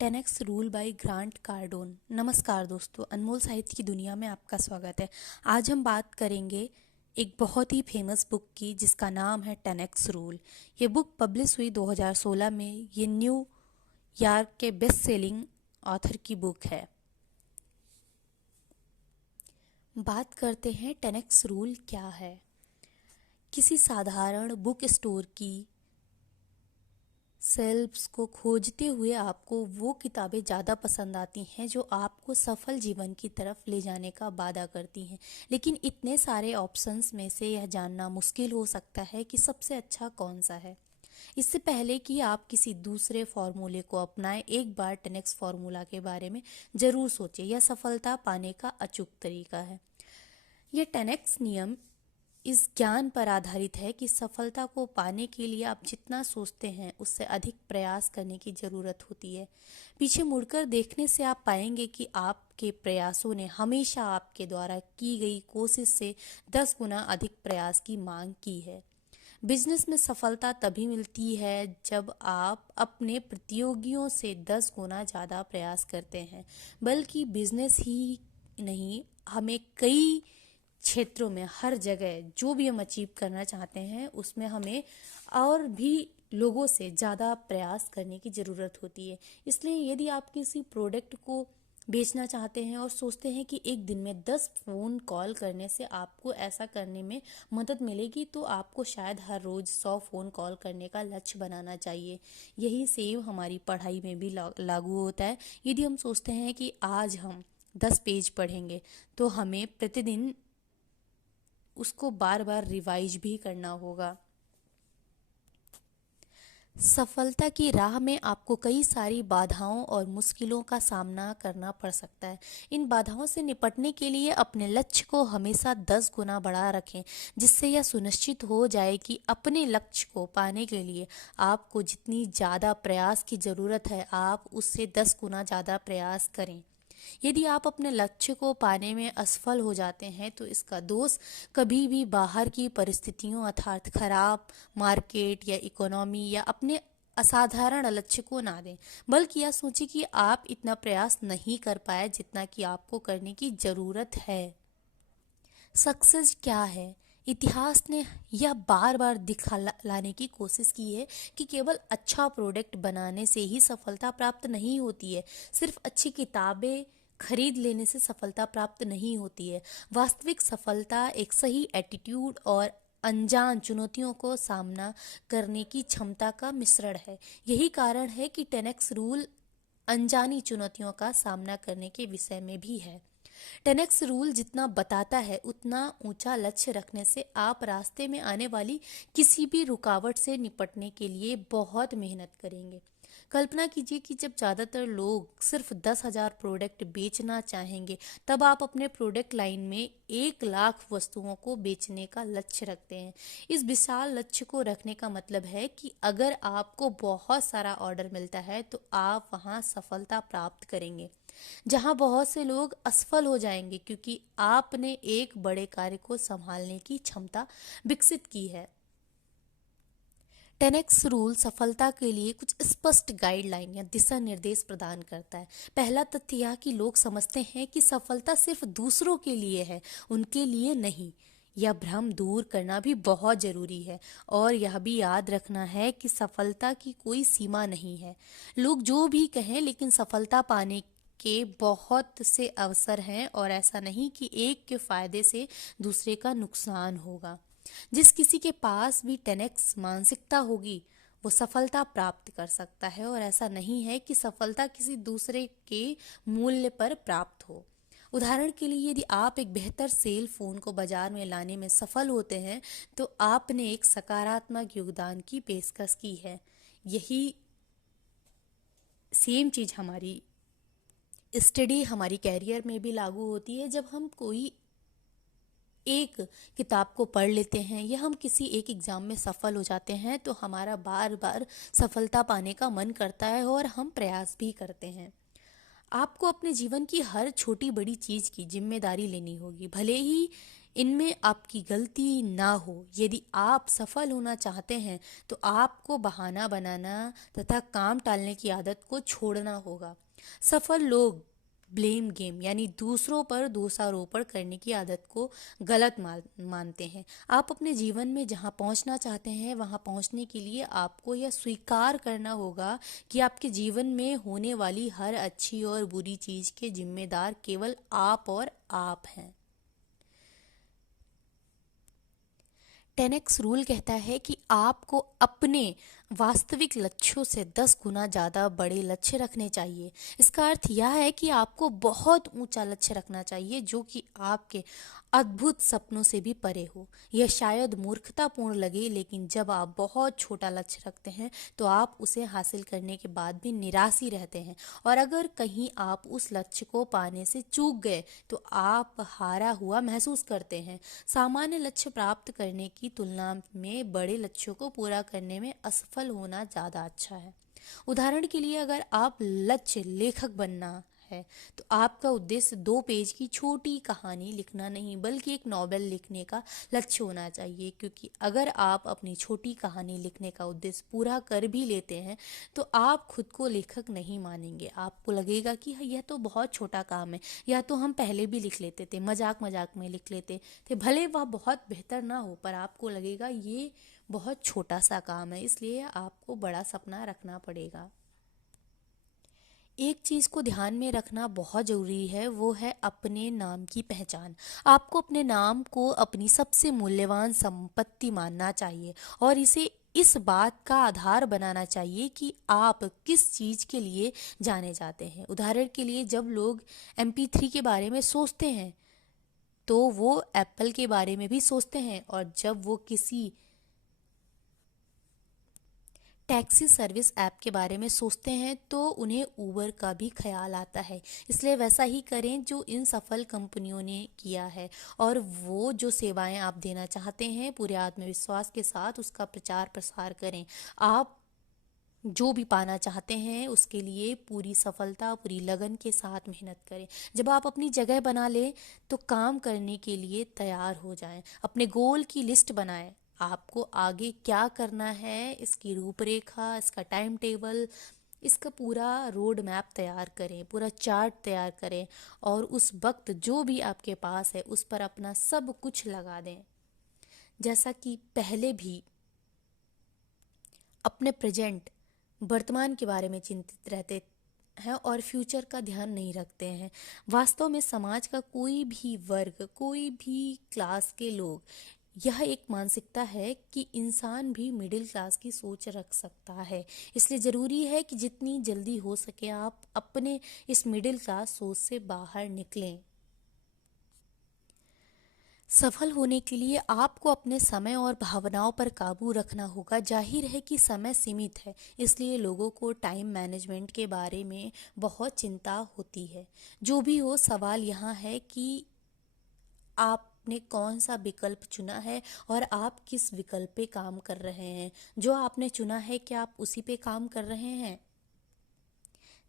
10x rule by grant Cardone. नमस्कार दोस्तों, अनमोल साहित्य की दुनिया में आपका स्वागत है। आज हम बात करेंगे एक बहुत ही फेमस बुक की जिसका नाम है 10x रूल। ये बुक पब्लिश हुई 2016 में। ये न्यू यॉर्क के बेस्ट सेलिंग ऑथर की बुक है। बात करते हैं 10x रूल क्या है। किसी साधारण बुक स्टोर की सेल्फ्स को खोजते हुए आपको वो किताबें ज़्यादा पसंद आती हैं जो आपको सफल जीवन की तरफ ले जाने का वादा करती हैं, लेकिन इतने सारे ऑप्शंस में से यह जानना मुश्किल हो सकता है कि सबसे अच्छा कौन सा है। इससे पहले कि आप किसी दूसरे फॉर्मूले को अपनाएं, एक बार 10x फॉर्मूला के बारे में ज़रूर सोचें। यह सफलता पाने का अचूक तरीका है। यह 10x नियम इस ज्ञान पर आधारित है कि सफलता को पाने के लिए आप जितना सोचते हैं उससे अधिक प्रयास करने की ज़रूरत होती है। पीछे मुड़कर देखने से आप पाएंगे कि आपके प्रयासों ने हमेशा आपके द्वारा की गई कोशिश से 10 गुना अधिक प्रयास की मांग की है। बिजनेस में सफलता तभी मिलती है जब आप अपने प्रतियोगियों से 10 गुना ज़्यादा प्रयास करते हैं। बल्कि बिजनेस ही नहीं, हमें कई क्षेत्रों में हर जगह जो भी हम अचीव करना चाहते हैं उसमें हमें और भी लोगों से ज़्यादा प्रयास करने की ज़रूरत होती है। इसलिए यदि आप किसी प्रोडक्ट को बेचना चाहते हैं और सोचते हैं कि एक दिन में 10 फ़ोन कॉल करने से आपको ऐसा करने में मदद मिलेगी, तो आपको शायद हर रोज़ 100 फ़ोन कॉल करने का लक्ष्य बनाना चाहिए। यही सेम हमारी पढ़ाई में भी लागू होता है। यदि हम सोचते हैं कि आज हम 10 पेज पढ़ेंगे तो हमें प्रतिदिन उसको बार बार रिवाइज भी करना होगा। सफलता की राह में आपको कई सारी बाधाओं और मुश्किलों का सामना करना पड़ सकता है। इन बाधाओं से निपटने के लिए अपने लक्ष्य को हमेशा 10 गुना बढ़ा रखें, जिससे यह सुनिश्चित हो जाए कि अपने लक्ष्य को पाने के लिए आपको जितनी ज़्यादा प्रयास की ज़रूरत है आप उससे 10 गुना ज़्यादा प्रयास करें। यदि आप अपने लक्ष्य को पाने में असफल हो जाते हैं तो इसका दोष कभी भी बाहर की परिस्थितियों अर्थात खराब मार्केट या इकोनॉमी या अपने असाधारण लक्ष्य को ना दें, बल्कि यह सोचें कि आप इतना प्रयास नहीं कर पाए जितना कि आपको करने की ज़रूरत है। सक्सेस क्या है? इतिहास ने यह बार बार लाने की कोशिश की है कि केवल अच्छा प्रोडक्ट बनाने से ही सफलता प्राप्त नहीं होती है। सिर्फ अच्छी किताबें खरीद लेने से सफलता प्राप्त नहीं होती है। वास्तविक सफलता एक सही एटीट्यूड और अनजान चुनौतियों को सामना करने की क्षमता का मिश्रण है। यही कारण है कि 10x रूल अनजानी चुनौतियों का सामना करने के विषय में भी है। 10x रूल जितना बताता है उतना ऊंचा लक्ष्य रखने से आप रास्ते में आने वाली किसी भी रुकावट से निपटने के लिए बहुत मेहनत करेंगे। कल्पना कीजिए कि जब ज़्यादातर लोग सिर्फ 10,000 प्रोडक्ट बेचना चाहेंगे, तब आप अपने प्रोडक्ट लाइन में 1 लाख वस्तुओं को बेचने का लक्ष्य रखते हैं। इस विशाल लक्ष्य को रखने का मतलब है कि अगर आपको बहुत सारा ऑर्डर मिलता है तो आप वहां सफलता प्राप्त करेंगे, जहां बहुत से लोग असफल हो जाएंगे, क्योंकि आपने एक बड़े कार्य को संभालने की क्षमता विकसित की है। 10x रूल सफलता के लिए कुछ स्पष्ट गाइडलाइन या दिशा निर्देश प्रदान करता है। पहला तथ्य यह कि लोग समझते हैं कि सफलता सिर्फ दूसरों के लिए है, उनके लिए नहीं। यह भ्रम दूर करना भी बहुत जरूरी है और यह भी याद रखना है कि सफलता की कोई सीमा नहीं है। लोग जो भी कहें, लेकिन सफलता पाने के बहुत से अवसर हैं और ऐसा नहीं कि एक के फायदे से दूसरे का नुकसान होगा। जिस किसी के पास भी 10x मानसिकता होगी वो सफलता प्राप्त कर सकता है, और ऐसा नहीं है कि सफलता किसी दूसरे के मूल्य पर प्राप्त हो। उदाहरण के लिए, यदि आप एक बेहतर सेल फोन को बाजार में लाने में सफल होते हैं तो आपने एक सकारात्मक योगदान की पेशकश की है। यही सेम चीज हमारी स्टडी हमारी कैरियर में भी लागू होती है। जब हम कोई एक किताब को पढ़ लेते हैं या हम किसी एक एग्ज़ाम में सफल हो जाते हैं तो हमारा बार बार सफलता पाने का मन करता है और हम प्रयास भी करते हैं। आपको अपने जीवन की हर छोटी बड़ी चीज़ की जिम्मेदारी लेनी होगी, भले ही इनमें आपकी गलती ना हो। यदि आप सफल होना चाहते हैं तो आपको बहाना बनाना तथा काम टालने की आदत को छोड़ना होगा। सफल लोग ब्लेम गेम यानी दूसरों पर दोषारोपण करने की आदत को गलत मानते हैं। आप अपने जीवन में जहां पहुंचना चाहते हैं वहां पहुंचने के लिए आपको यह स्वीकार करना होगा कि आपके जीवन में होने वाली हर अच्छी और बुरी चीज के जिम्मेदार केवल आप और आप हैं। 10x रूल कहता है कि आपको अपने वास्तविक लक्ष्यों से 10 गुना ज़्यादा बड़े लक्ष्य रखने चाहिए। इसका अर्थ यह है कि आपको बहुत ऊंचा लक्ष्य रखना चाहिए जो कि आपके अद्भुत सपनों से भी परे हो। यह शायद मूर्खतापूर्ण लगे, लेकिन जब आप बहुत छोटा लक्ष्य रखते हैं तो आप उसे हासिल करने के बाद भी निराश ही रहते हैं, और अगर कहीं आप उस लक्ष्य को पाने से चूक गए तो आप हारा हुआ महसूस करते हैं। सामान्य लक्ष्य प्राप्त करने की तुलना में बड़े लक्ष्यों को पूरा करने में असफल होना ज़्यादा अच्छा है। उदाहरण के लिए, अगर आप लक्ष्य लेखक बनना है तो आपका उद्देश्य 2 पेज की छोटी कहानी लिखना नहीं बल्कि एक नॉवेल लिखने का लक्ष्य होना चाहिए, क्योंकि अगर आप अपनी छोटी कहानी लिखने का उद्देश्य पूरा कर भी लेते हैं तो आप खुद को लेखक नहीं मानेंगे। आपको लगेगा कि यह तो बहुत छोटा काम है, या तो हम पहले भी लिख लेते थे, मजाक मजाक में लिख लेते थे, भले वह बहुत बेहतर ना हो पर आपको लगेगा ये बहुत छोटा सा काम है। इसलिए आपको बड़ा सपना रखना पड़ेगा। एक चीज़ को ध्यान में रखना बहुत ज़रूरी है, वो है अपने नाम की पहचान। आपको अपने नाम को अपनी सबसे मूल्यवान संपत्ति मानना चाहिए और इसे इस बात का आधार बनाना चाहिए कि आप किस चीज़ के लिए जाने जाते हैं। उदाहरण के लिए, जब लोग MP3 के बारे में सोचते हैं तो वो एप्पल के बारे में भी सोचते हैं, और जब वो किसी टैक्सी सर्विस ऐप के बारे में सोचते हैं तो उन्हें ऊबर का भी ख्याल आता है। इसलिए वैसा ही करें जो इन सफल कंपनियों ने किया है, और वो जो सेवाएं आप देना चाहते हैं पूरे आत्मविश्वास के साथ उसका प्रचार प्रसार करें। आप जो भी पाना चाहते हैं उसके लिए पूरी सफलता, पूरी लगन के साथ मेहनत करें। जब आप अपनी जगह बना लें तो काम करने के लिए तैयार हो जाएं। अपने गोल की लिस्ट बनाएं। आपको आगे क्या करना है, इसकी रूपरेखा, इसका टाइम टेबल, इसका पूरा रोड मैप तैयार करें, पूरा चार्ट तैयार करें, और उस वक्त जो भी आपके पास है उस पर अपना सब कुछ लगा दें। जैसा कि पहले भी अपने प्रेजेंट वर्तमान के बारे में चिंतित रहते हैं और फ्यूचर का ध्यान नहीं रखते हैं। वास्तव में समाज का कोई भी वर्ग, कोई भी क्लास के लोग, यह एक मानसिकता है कि इंसान भी मिडिल क्लास की सोच रख सकता है। इसलिए ज़रूरी है कि जितनी जल्दी हो सके आप अपने इस मिडिल क्लास सोच से बाहर निकलें। सफल होने के लिए आपको अपने समय और भावनाओं पर काबू रखना होगा। जाहिर है कि समय सीमित है, इसलिए लोगों को टाइम मैनेजमेंट के बारे में बहुत चिंता होती है। जो भी हो, सवाल यहाँ है कि आपने कौन सा विकल्प चुना है और आप किस विकल्प पे काम कर रहे हैं। जो आपने चुना है, क्या आप उसी पे काम कर रहे हैं?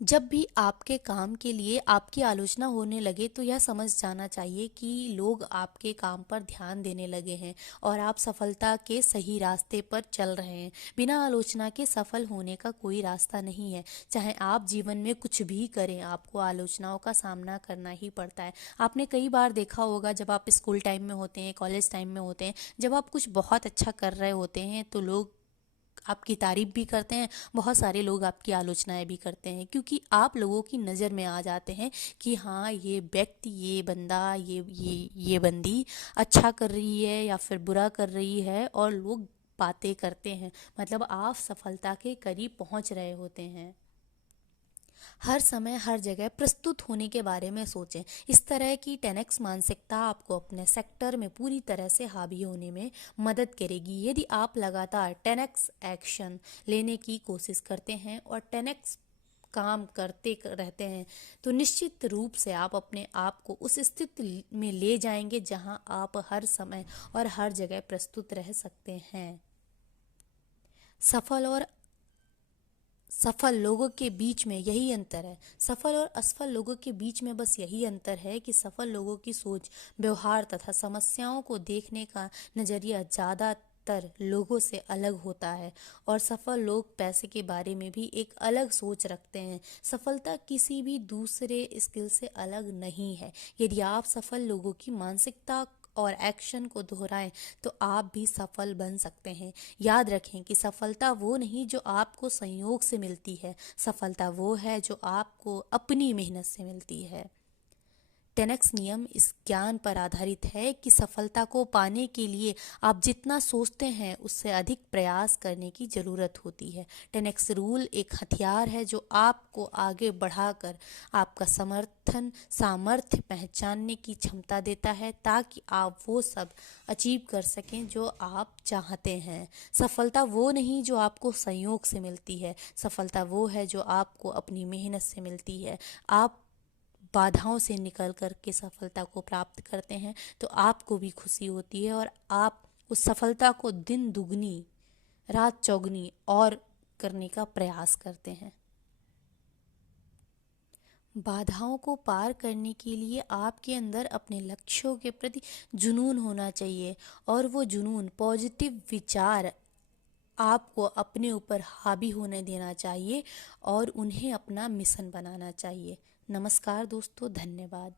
जब भी आपके काम के लिए आपकी आलोचना होने लगे तो यह समझ जाना चाहिए कि लोग आपके काम पर ध्यान देने लगे हैं और आप सफलता के सही रास्ते पर चल रहे हैं। बिना आलोचना के सफल होने का कोई रास्ता नहीं है। चाहे आप जीवन में कुछ भी करें, आपको आलोचनाओं का सामना करना ही पड़ता है। आपने कई बार देखा होगा, जब आप स्कूल टाइम में होते हैं, कॉलेज टाइम में होते हैं, जब आप कुछ बहुत अच्छा कर रहे होते हैं तो लोग आपकी तारीफ भी करते हैं, बहुत सारे लोग आपकी आलोचनाएं भी करते हैं, क्योंकि आप लोगों की नज़र में आ जाते हैं कि हाँ, ये व्यक्ति, ये बंदा, ये बंदी अच्छा कर रही है या फिर बुरा कर रही है, और लोग बातें करते हैं। मतलब आप सफलता के करीब पहुंच रहे होते हैं। हर समय हर जगह प्रस्तुत होने के बारे में सोचें। इस तरह की 10x मानसिकता आपको अपने सेक्टर में पूरी तरह से हावी होने में मदद करेगी। यदि आप लगातार 10x एक्शन लेने की कोशिश करते हैं और 10x काम करते रहते हैं तो निश्चित रूप से आप अपने आप को उस स्थिति में ले जाएंगे जहां आप हर समय और हर जगह प्रस्तुत रह सकते हैं। सफल और सफल लोगों के बीच में यही अंतर है। सफल और असफल लोगों के बीच में बस यही अंतर है कि सफल लोगों की सोच, व्यवहार तथा समस्याओं को देखने का नज़रिया ज़्यादातर लोगों से अलग होता है और सफल लोग पैसे के बारे में भी एक अलग सोच रखते हैं। सफलता किसी भी दूसरे स्किल से अलग नहीं है। यदि आप सफल लोगों की मानसिकता और एक्शन को दोहराएं तो आप भी सफल बन सकते हैं। याद रखें कि सफलता वो नहीं जो आपको संयोग से मिलती है, सफलता वो है जो आपको अपनी मेहनत से मिलती है। 10x नियम इस ज्ञान पर आधारित है कि सफलता को पाने के लिए आप जितना सोचते हैं उससे अधिक प्रयास करने की ज़रूरत होती है। 10x रूल एक हथियार है जो आपको आगे बढ़ाकर आपका सामर्थ्य पहचानने की क्षमता देता है ताकि आप वो सब अचीव कर सकें जो आप चाहते हैं। सफलता वो नहीं जो आपको संयोग से मिलती है, सफलता वो है जो आपको अपनी मेहनत से मिलती है। आप बाधाओं से निकल कर के सफलता को प्राप्त करते हैं तो आपको भी खुशी होती है और आप उस सफलता को दिन दुगनी रात चौगनी और करने का प्रयास करते हैं। बाधाओं को पार करने के लिए आपके अंदर अपने लक्ष्यों के प्रति जुनून होना चाहिए और वो जुनून, पॉजिटिव विचार आपको अपने ऊपर हावी होने देना चाहिए और उन्हें अपना मिशन बनाना चाहिए। नमस्कार दोस्तों, धन्यवाद।